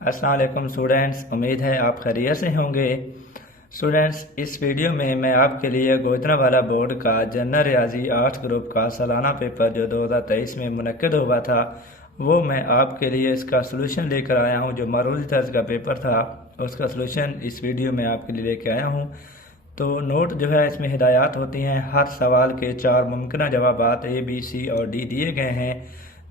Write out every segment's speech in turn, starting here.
अस्सलाम वालेकुम स्टूडेंट्स, उम्मीद है आप खैरियत से होंगे। स्टूडेंट्स, इस वीडियो में मैं आपके लिए गुजरांवाला बोर्ड का जनरल रियाजी आर्ट्स ग्रुप का सालाना पेपर जो 2023 में मुनक्किद हुआ था वो मैं आपके लिए इसका सलूशन लेकर आया हूं। जो मरूज़ी तर्ज का पेपर था उसका सलूशन इस वीडियो में आपके लिए लेकर आया हूं। तो नोट जो है इसमें हिदायत होती हैं। हर सवाल के 4 मुमकिन जवाबात ए, बी, सी और डी दिए गए हैं।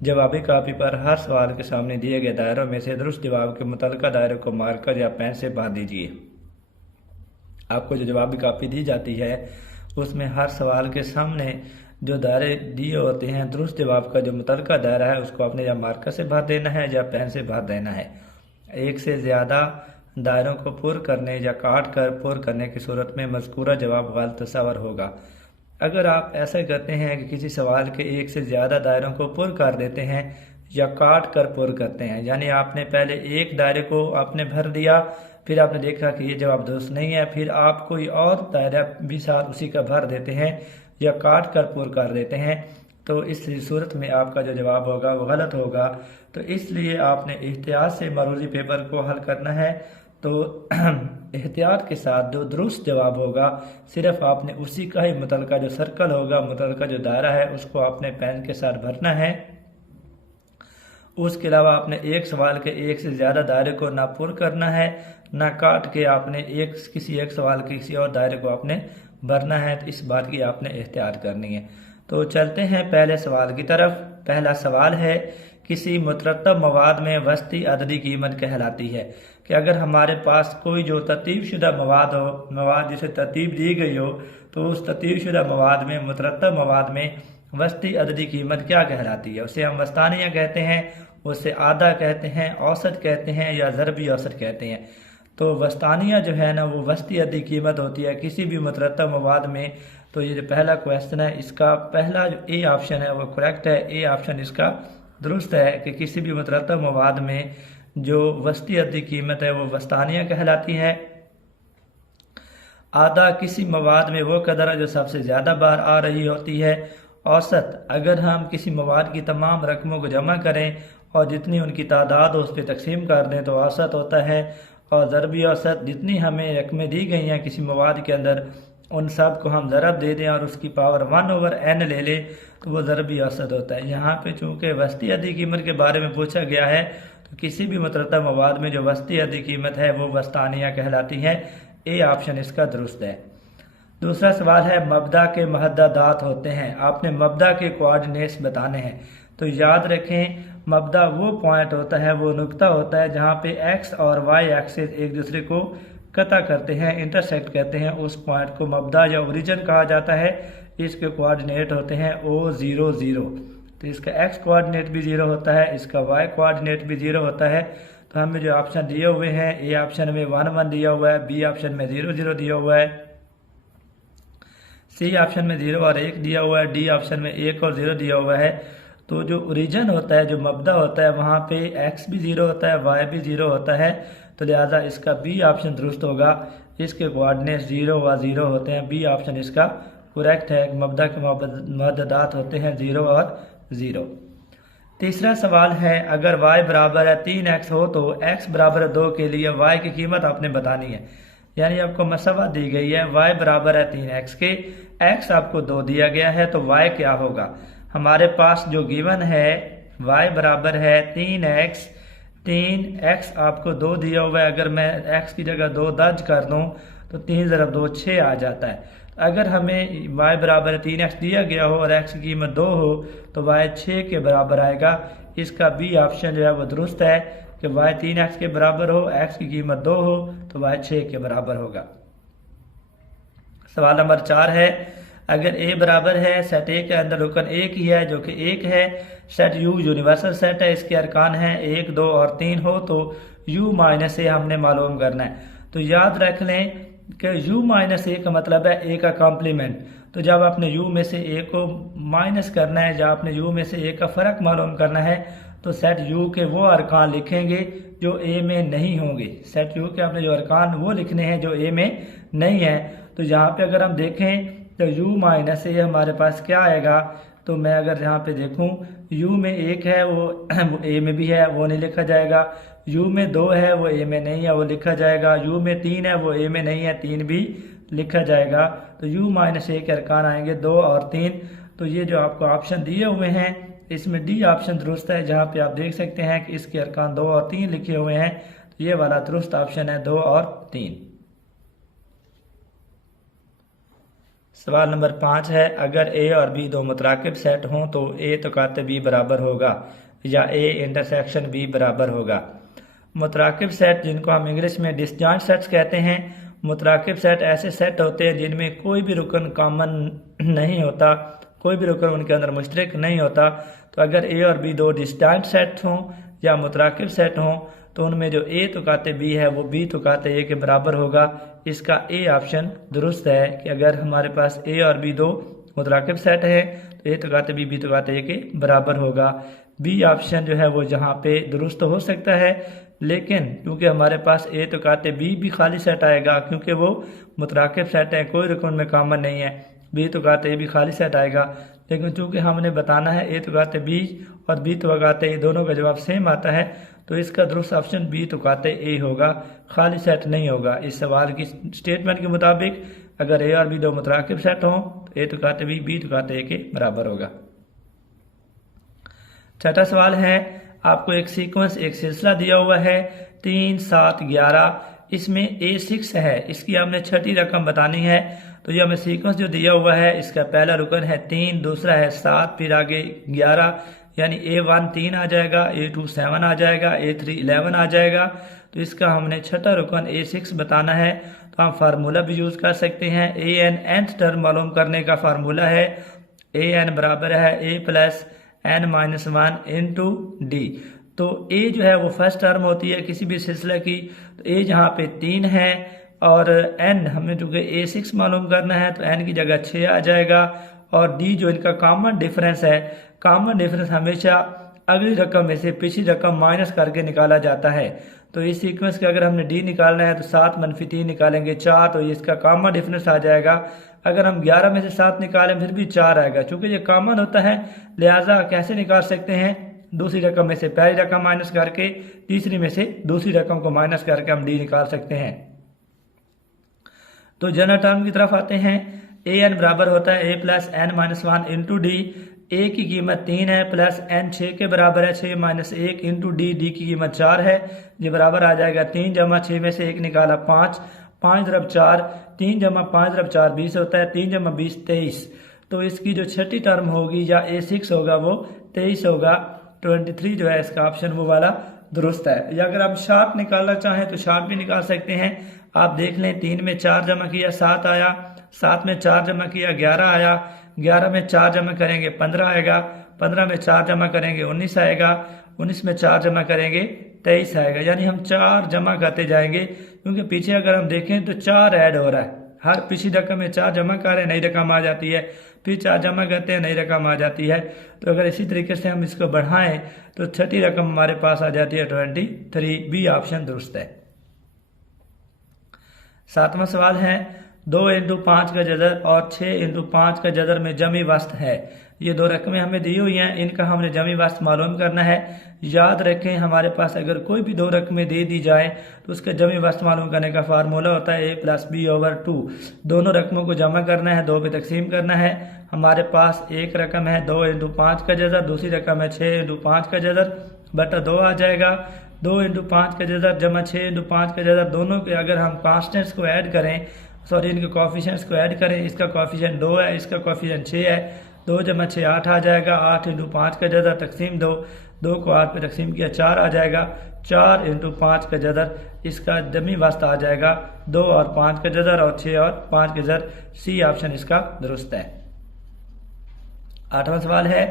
जवाबी कापी पर हर सवाल के सामने दिए गए दायरों में से दुरुस्त जवाब के मुतल्लिका दायरे को मार्कर या पेन से बांध दीजिए। आपको जो जवाबी कापी दी जाती है उसमें हर सवाल के सामने जो दायरे दिए होते हैं, दुरुस्त जवाब का जो मुतल्लिका दायरा है उसको आपने या मार्कर से बांध देना है या पेन से बांध देना है। एक से ज़्यादा दायरों को पुर करने या काट कर पुर करने की सूरत में मज़कूरा जवाब गलत तस्वर होगा। अगर आप ऐसा करते हैं कि किसी सवाल के एक से ज़्यादा दायरों को पुर कर देते हैं या काट कर पुर करते हैं, यानी आपने पहले एक दायरे को आपने भर दिया, फिर आपने देखा कि ये जवाब दुरुस्त नहीं है, फिर आप कोई और दायरा भी साथ उसी का भर देते हैं या काट कर पुर कर देते हैं, तो इस सूरत में आपका जो जवाब होगा वो गलत होगा। तो इसलिए आपने एहतियात से मरूज़ी पेपर को हल करना है। तो एहतियात के साथ जो दुरुस्त जवाब होगा सिर्फ आपने उसी का ही मुतल्लिका जो सर्कल होगा, मुतल्लिका जो दायरा है उसको आपने पेन के साथ भरना है। उसके अलावा आपने एक सवाल के एक से ज़्यादा दायरे को ना पुर करना है ना काट के आपने किसी एक सवाल के किसी और दायरे को आपने भरना है। तो इस बात की आपने एहतियात करनी है। तो चलते हैं पहले सवाल की तरफ। पहला सवाल है, किसी मुतरत्तब मवाद में वस्ती अददी कीमत कहलाती है। कि अगर हमारे पास कोई जो तरतीब शुदा मवाद हो, मवाद जिसे तरतीब दी गई हो, तो उस तरतीब शुदा मवाद में, मुतरत्तब मवाद में वस्ती अददी कीमत क्या कहलाती है। उसे हम वस्तानिया कहते हैं, उसे आधा कहते हैं, औसत कहते हैं या ज़रबी औसत कहते हैं। तो वस्तानिया जो है ना वो वस्ती अददी कीमत होती है किसी भी मुतरत्तब मवाद में। तो ये जो पहला क्वेश्चन है इसका पहला जो ए ऑप्शन है वो करेक्ट है। ए ऑप्शन इसका दुरुस्त है कि किसी भी मुतरत्तब मवाद में जो वस्ती अददी कीमत है वो वस्तानिया कहलाती है। आधा किसी मवाद में वो कदर है जो सबसे ज़्यादा बार आ रही होती है। औसत, अगर हम किसी मवाद की तमाम रकमों को जमा करें और जितनी उनकी तादाद हो उस पर तकसीम कर दें तो औसत होता है। और ज़रबी औसत, जितनी हमें रकमें दी गई हैं किसी मवाद के अंदर उन सब को हम ज़रब दे दें और उसकी पावर 1/n ले लें तो वो ज़रबी औसत होता है। यहाँ पे चूँकि वस्ती अददी कीमत के बारे में पूछा गया है तो किसी भी मुतरत्तब मवाद में जो वस्ती अददी कीमत है वो वस्तानिया कहलाती है। ए ऑप्शन इसका दुरुस्त है। दूसरा सवाल है, मबदा के महददात होते हैं, आपने मबदा के कोऑर्डिनेट्स बताने हैं। तो याद रखें, मबदा वो पॉइंट होता है, वो नुक्ता होता है जहाँ पे एक्स और वाई एक्सिस एक दूसरे को कता करते हैं, इंटरसेक्ट करते हैं। उस पॉइंट को मबदा या ओरिजिन कहा जाता है। इसके कोऑर्डिनेट होते हैं O0 0। तो इसका एक्स कोऑर्डिनेट भी 0 होता है, इसका वाई कोऑर्डिनेट भी 0 होता है। तो हमें जो ऑप्शन दिए हुए हैं, ए ऑप्शन में 1 1 दिया हुआ है, बी ऑप्शन में 0 0 दिया हुआ है, सी ऑप्शन में 0 और 1 दिया हुआ है, डी ऑप्शन में 1 और 0 दिया हुआ है। तो जो ओरिजिन होता है, जो मबदा होता है, वहाँ पे एक्स भी 0 होता है, वाई भी 0 होता है। तो लिहाजा इसका बी ऑप्शन दुरुस्त होगा। इसके कोऑर्डिनेट 0 व 0 होते हैं। बी ऑप्शन इसका करेक्ट है। मबदा के महददात होते हैं 0 और 0। तीसरा सवाल है, अगर y बराबर है 3x हो तो x बराबर 2 के लिए y की कीमत आपने बतानी है। यानी आपको मसला दी गई है, y बराबर है 3x के, x आपको 2 दिया गया है, तो y क्या होगा। हमारे पास जो गिवन है y बराबर है 3x, 3x आपको 2 दिया हुआ है। अगर मैं x की जगह 2 दर्ज कर दूं तो 3 × 2 6 आ जाता है। अगर हमें y बराबर 3x दिया गया हो और x की कीमत 2 हो तो y 6 के बराबर आएगा। इसका बी ऑप्शन जो है वो दुरुस्त है कि y 3x के बराबर हो, x की कीमत 2 हो तो y 6 के बराबर होगा। सवाल नंबर 4 है, अगर a बराबर है, सेट A के अंदर रुकन एक ही है जो कि 1 है, सेट U यूनिवर्सल सेट है, इसके अरकान हैं 1 2 और 3 हो तो U - A हमने मालूम करना है। तो याद रख लें कि U - A का मतलब है A का कॉम्प्लीमेंट। तो जब आपने U में से A को माइनस करना है, जब आपने U में से A का फ़र्क मालूम करना है तो सेट U के वो अरकान लिखेंगे जो A में नहीं होंगे। सेट U के आपने जो अरकान वो लिखने हैं जो A में नहीं है। तो यहाँ पे अगर हम देखें तो U - A हमारे पास क्या आएगा। तो मैं अगर यहाँ पे देखूँ U में 1 है वो A में भी है, वो नहीं लिखा जाएगा। यू में 2 है वो ए में नहीं है, वो लिखा जाएगा। यू में 3 है वो ए में नहीं है, 3 भी लिखा जाएगा। तो u माइनस ए के अरकान आएंगे 2 और 3। तो ये जो आपको ऑप्शन दिए हुए हैं इसमें डी ऑप्शन दुरुस्त है, जहाँ पे आप देख सकते हैं कि इसके अरकान 2 और 3 लिखे हुए हैं। तो ये वाला दुरुस्त ऑप्शन है 2 और 3। सवाल नंबर 5 है, अगर ए और बी दो मुतराकिब सेट हों तो ए तकाते बी बराबर होगा या ए इंटरसेक्शन बी बराबर होगा। मुतराकिब सेट जिनको हम इंग्लिश में डिसजॉइंट सेट्स कहते हैं। मुतराकिब सेट ऐसे सेट होते हैं जिनमें कोई भी रुकन कॉमन नहीं होता, कोई भी रुकन उनके अंदर मुश्तरक नहीं होता। तो अगर ए और बी दो डिसजॉइंट सेट हों या मुतराकिब सेट हों तो उनमें जो ए तुकाते बी है वो बी तुकाते ए के बराबर होगा। इसका ए ऑप्शन दुरुस्त है कि अगर हमारे पास ए और बी दो मुतराकिब सेट है तो ए तुकाते बी तुकाते ए के बराबर होगा। बी ऑप्शन जो है वो जहाँ पे दुरुस्त हो सकता है, लेकिन क्योंकि हमारे पास ए तुकाते बी भी खाली सेट आएगा क्योंकि वो मुतराकिब सेट है, कोई रुकन में कॉमन नहीं है। बी तुकाते ए भी खाली सेट आएगा, लेकिन चूंकि हमने बताना है ए तुकाते बी और बी तुकाते ए दोनों का जवाब सेम आता है तो इसका दुरुस्त ऑप्शन बी तुकाते ए होगा, खाली सेट नहीं होगा। इस सवाल की स्टेटमेंट के मुताबिक अगर ए और बी दो मुतराकिब सेट हों तो ए तुकाते बी तुकाते ए के बराबर होगा। छठा सवाल है, आपको एक सीक्वेंस एक सिलसिला दिया हुआ है 3, 7, 11। इसमें A6 है, इसकी हमने छठी रकम बतानी है। तो ये हमें सीक्वेंस जो दिया हुआ है इसका पहला रुकन है 3, दूसरा है 7, फिर आगे 11, यानी A1 3 आ जाएगा, A2 7 आ जाएगा, A3 11 आ जाएगा। तो इसका हमने छठा रुकन A6 बताना है। तो हम फार्मूला भी यूज कर सकते हैं। an nth टर्म मालूम करने का फार्मूला है an बराबर है a plus n-1 into D. तो a जो है वो फर्स्ट टर्म होती है किसी भी सिलसिले की। तो a जहाँ पे 3 है और n हमें चूंकि A6 मालूम करना है तो n की जगह 6 आ जाएगा। और d जो इनका कॉमन डिफरेंस है, कॉमन डिफरेंस हमेशा अगली रकम में से पिछली रकम माइनस करके निकाला जाता है। तो इस सीक्वेंस का अगर हमने d निकालना है तो 7 - 3 निकालेंगे 4, तो इसका कॉमन डिफरेंस आ जाएगा। अगर हम 11 में से 7 निकालें फिर भी 4 आएगा, चूंकि ये कॉमन होता है लिहाजा कैसे निकाल सकते हैं, दूसरी रकम में से पहली रकम माइनस करके, तीसरी में से दूसरी रकम को माइनस करके हम d निकाल सकते हैं। तो जनरल टर्म की तरफ आते हैं। an बराबर होता है a plus n-1 into D. a की कीमत 3 है प्लस n 6 के बराबर है, 6 - 1 इंटू डी, डी की कीमत 4 है। ये बराबर आ जाएगा 3 जमा 6 में से 1 निकाला 5, 5 × 4, 3 जमा 5 × 4 20 होता है, 3 जमा 20 23। तो इसकी जो छठी टर्म होगी या A6 होगा वो 23 होगा। 23 जो है इसका ऑप्शन वो वाला दुरुस्त है। या अगर आप शार्ट निकालना चाहें तो शार्ट भी निकाल सकते हैं। आप देख लें 3 में 4 जमा किया 7 आया, 7 में 4 जमा किया 11 आया, 11 में 4 जमा करेंगे 15 आएगा, 15 में 4 जमा करेंगे 19 आएगा, 19 में 4 जमा करेंगे 23 आएगा। यानी हम 4 जमा करते जाएंगे क्योंकि पीछे अगर हम देखें तो 4 ऐड हो रहा है। हर पिछली रकम में 4 जमा करें नई रकम आ जाती है, फिर 4 जमा करते हैं नई रकम आ जाती है। तो अगर इसी तरीके से हम इसको बढ़ाएं तो छठी रकम हमारे पास आ जाती है 23। बी ऑप्शन दुरुस्त है। सातवां सवाल है, 2 × 5 का जदर और 6 × 5 का जदर में जमी वस्त है। ये दो रकमें हमें दी हुई हैं, इनका हमने जमी वस्त मालूम करना है। याद रखें हमारे पास अगर कोई भी दो रकमें दे दी जाए तो उसका जमी वस्त मालूम करने का फार्मूला होता है a + b/2। दोनों रकमों को जमा करना है, 2 पे तकसीम करना है। हमारे पास एक रकम है 2 × 5 का जदर, दूसरी रकम है 6 × 5 का जदर बटा 2 आ जाएगा। 2 × 5 का जदर जमा 6 × 5 का जदर, दोनों के अगर हम कॉन्स्टेंट्स को ऐड करें, सॉरी इनके कोफिशिएंट्स को ऐड करें, इसका कोफिशिएंट 2 है, इसका कोफिशिएंट 6 है। 2 जमा 6 8 आ जाएगा। 8 × 5 का जदर तकसीम 2, 2 को 8 पे तकसीम किया 4 आ जाएगा। 4 × 5 का जदर, इसका जमी वास्ता आ जाएगा 2 और 5 का जदर और 6 और 5 का जदर। सी ऑप्शन इसका दुरुस्त है। 8वां सवाल है,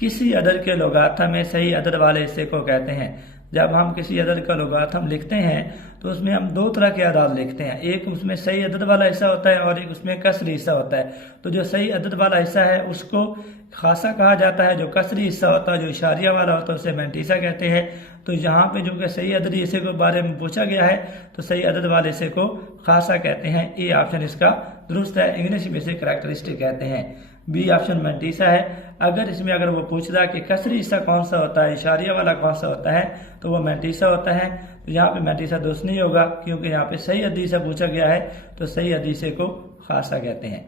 किसी अदद के लोगार्थम में सही अदद वाले हिस्से को कहते हैं। जब हम किसी अदद का लोगार्थम लिखते हैं तो उसमें हम दो तरह के अदाद लिखते हैं, एक उसमें सही अदद वाला हिस्सा होता है और एक उसमें कसरी हिस्सा होता है। तो जो सही अदद वाला हिस्सा है उसको खासा कहा जाता है, जो कसरी हिस्सा होता है जो इशारिया वाला होता है उसे मैंटीसा कहते हैं। तो यहाँ पे जो कि सही अददी हिस्से के बारे में पूछा गया है तो सही अदद वाले हिस्से को खासा कहते हैं। ए ऑप्शन इसका दुरुस्त है, इंग्लिश में इसे करैक्टरिस्टिक कहते हैं। बी ऑप्शन मैंटीसा है। अगर वो पूछता है कि कसरी हिस्सा कौन सा होता है, इशारिया वाला कौन सा होता है, तो वो मैंटीसा होता है। तो यहाँ पे मैट्रिक्स दुरुस्त नहीं होगा, क्योंकि यहाँ पे सही हदीसा पूछा गया है, तो सही हदीसे को खासा कहते हैं।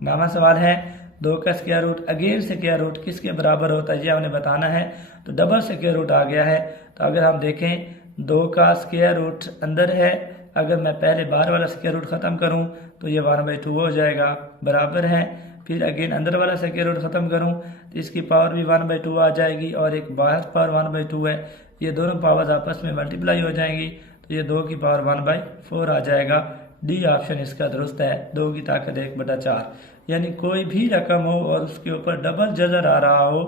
9वां सवाल है 2 का square root again square root किसके बराबर होता है, ये हमें बताना है। तो डबल स्क्वायर रूट आ गया है। तो अगर हम देखें 2 का स्क्वायर रूट अंदर है, अगर मैं पहले बाहर वाला स्क्वायर रूट ख़त्म करूं तो ये 1/2 हो जाएगा, बराबर है। फिर अगेन अंदर वाला स्क्वायर रूट ख़त्म करूं तो इसकी पावर भी 1/2 आ जाएगी, और एक बाहर पावर 1/2 है, ये दोनों पावर्स आपस में मल्टीप्लाई हो जाएंगी, तो ये 2 की पावर 1/4 आ जाएगा। डी ऑप्शन इसका दुरुस्त है। 2 की ताकत 1/4, यानी कोई भी रकम हो और उसके ऊपर डबल जजर आ रहा हो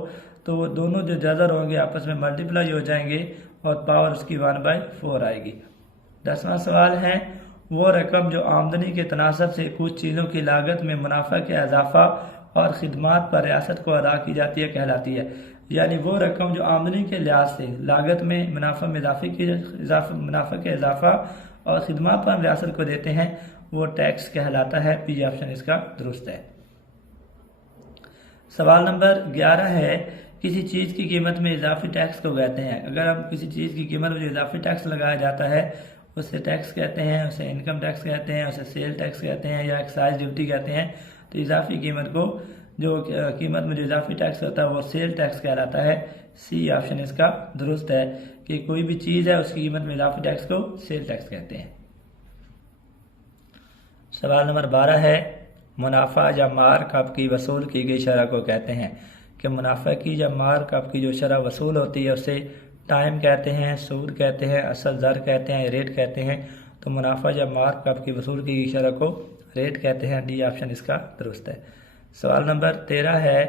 तो वो दोनों जो जजर होंगे आपस में मल्टीप्लाई हो जाएंगे और पावर उसकी 1/4 आएगी। 10वां सवाल है वो रकम जो आमदनी के तनासब से कुछ चीज़ों की लागत में मुनाफा के इजाफा और खिदमात पर रियासत को अदा की जाती है कहलाती है। यानी वो रकम जो आमदनी के लिहाज से लागत में मुनाफा में मुनाफा के इजाफा और खिदमात पर रियासत को देते हैं, वो टैक्स कहलाता है। बी ऑप्शन इसका दुरुस्त है। सवाल नंबर 11 है किसी चीज़ की कीमत में इजाफी टैक्स को कहते हैं। अगर हम किसी चीज़ की कीमत में जो इजाफी टैक्स लगाया जाता है उसे टैक्स कहते हैं, उसे इनकम टैक्स कहते हैं, उसे सेल टैक्स कहते हैं या एक्साइज ड्यूटी कहते हैं। तो इजाफी कीमत को जो कीमत में जो इजाफी टैक्स होता है वो सेल टैक्स कहलाता है। सी ऑप्शन इसका दुरुस्त है कि कोई भी चीज़ है उसकी कीमत में इजाफी टैक्स को सेल टैक्स कहते हैं। सवाल नंबर 12 है मुनाफा या मार्कअप की वसूल की गई शरह को कहते हैं। कि मुनाफा की या मार्कअप की जो शरह वसूल होती है उसे टाइम कहते हैं, सूद कहते हैं, असल दर कहते हैं, रेट कहते हैं। तो मुनाफा या मार्कअप की वसूल की गई शरह को रेट कहते हैं। डी ऑप्शन इसका दुरुस्त है। सवाल नंबर 13 है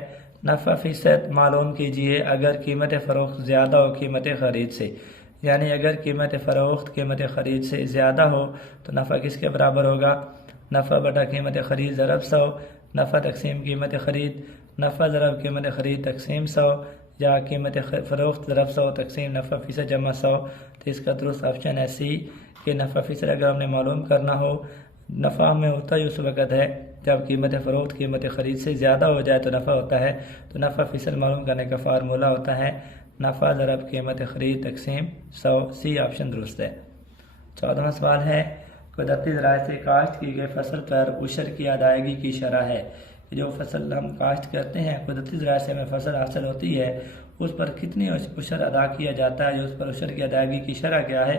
नफ़ा फ़ीसद मालूम कीजिए अगर कीमत फ़रोख्त ज़्यादा हो कीमत ख़रीद से। यानी अगर कीमत फ़रोख्त कीमत ख़रीद से ज़्यादा हो तो नफ़ा किसके बराबर होगा। नफ़ा बटा कीमत ख़रीद ज़रब 100, नफ़ा तकसीम कीमत ख़रीद, नफ़ा ज़रब कीमत ख़रीद तकसीम 100, या कीमत फ़रोख्त ज़रब 100 तकसीम नफ़ा फ़ीसद जमा 100। तो इसका दुरुस्त ऑप्शन है सी कि नफ़ा फ़ीसद अगर हमने मालूम करना हो, नफ़ा हमें होता ही उस वक़्त है जब कीमत फ़रोख्त कीमत ख़रीद से ज़्यादा हो जाए तो नफ़ा होता है। तो नफ़ा फ़ीसद मालूम करने का फार्मूला होता है नफ़ा ज़रब कीमत ख़रीद तकसीम 100। सी ऑप्शन दुरुस्त है। 14वां सवाल है कुदरती ज़राए से काश्त की गई फसल पर उशर की अदायगी की शरह है। जो फसल हम काश्त करते हैं कुदरती ज़राए से हमें फसल हासिल होती है उस पर कितनी उशर अदा किया जाता है, जो उस पर उशर की अदायगी की शरह क्या है।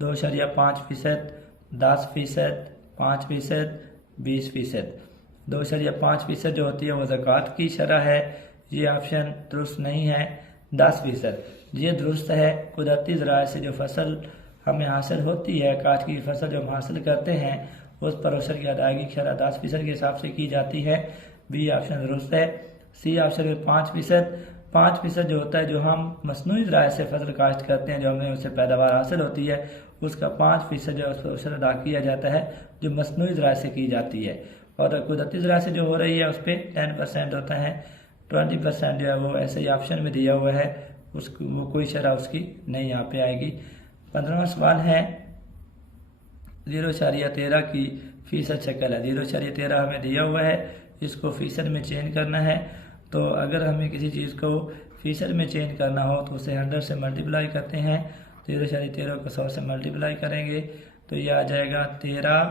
2.5%, 10%, 5%, 20%। 2.5% जो होती है वो ज़कात की शरह है, ये ऑप्शन दुरुस्त नहीं है। 10% ये दुरुस्त है। कुदरती ज़राए से जो फसल हमें हासिल होती है, काश्त की फसल जो हम हासिल करते हैं उस पर उशर की अदायगी की शरह 10% के हिसाब से की जाती है। बी ऑप्शन दुरुस्त है। सी ऑप्शन में 5% जो होता है जो हम मसनूई ज़राए से फसल काश्त करते हैं, जो हमें उससे पैदावार हासिल होती है उसका 5% जो है उस पर उशर अदा किया जाता है जो मसनूई ज़राए से की जाती है। और कुदरती ज़राए से जो हो रही है उस पर 10% होता है। 20% जो है वो ऐसे ही ऑप्शन में दिया हुआ है, उसको वो कोई शरह उसकी नहीं यहाँ पे आएगी। 15वां सवाल है 0.13 की फ़ीसद शक्ल है। 0.13 हमें दिया हुआ है, इसको फ़ीसद में चेंज करना है। तो अगर हमें किसी चीज़ को फ़ीसद में चेंज करना हो तो उसे 100 से मल्टीप्लाई करते हैं। 0.13 को 100 से मल्टीप्लाई करेंगे तो ये आ जाएगा 13,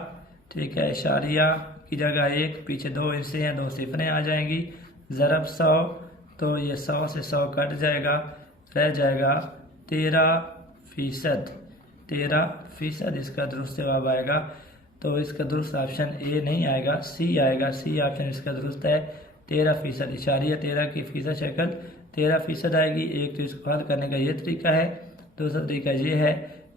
ठीक है। इशारिया की जगह 1, पीछे 2 इंसे हैं, 2 सिफरें आ जाएंगी, ज़रब 100, तो ये 100 से 100 कट जाएगा, रह जाएगा 13%। 13% इसका दुरुस्त जवाब आएगा। तो इसका दुरुस्त ऑप्शन ए नहीं आएगा, सी आएगा। सी ऑप्शन इसका दुरुस्त है। 13%, इशारिया 13 की फ़ीसद शक्ल 13% आएगी। एक तो इसको हल करने का ये तरीका है, दूसरा तरीका ये है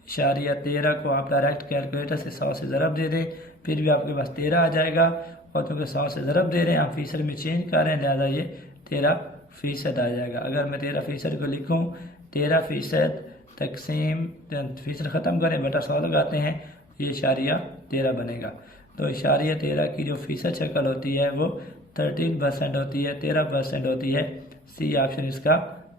इशारिया 13 को आप डायरेक्ट कैलकुलेटर से 100 से ज़रब दे दें, फिर भी आपके पास 13 आ जाएगा। और क्योंकि 100 से ज़रब दे रहे हैं, आप फ़ीसद में चेंज कर रहे हैं, लिहाजा ये 13% आ जाएगा। अगर मैं 13% को लिखूँ 13% तकसीम फ़ीसद ख़त्म करें बटा 100 लगाते हैं, ये इशारिया 13 बनेगा। तो इशारिया 13 की जो फ़ीसद शक्ल होती है वो 13% होती है, 13% होती है। सी ऑप्शन इसका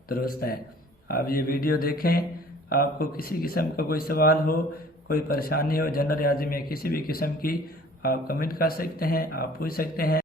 दुरुस्त है। आप ये वीडियो देखें, आपको किसी किस्म का कोई सवाल हो, कोई परेशानी हो जनरल रियाजी में किसी भी किस्म की, आप कमेंट कर सकते हैं, आप पूछ सकते हैं।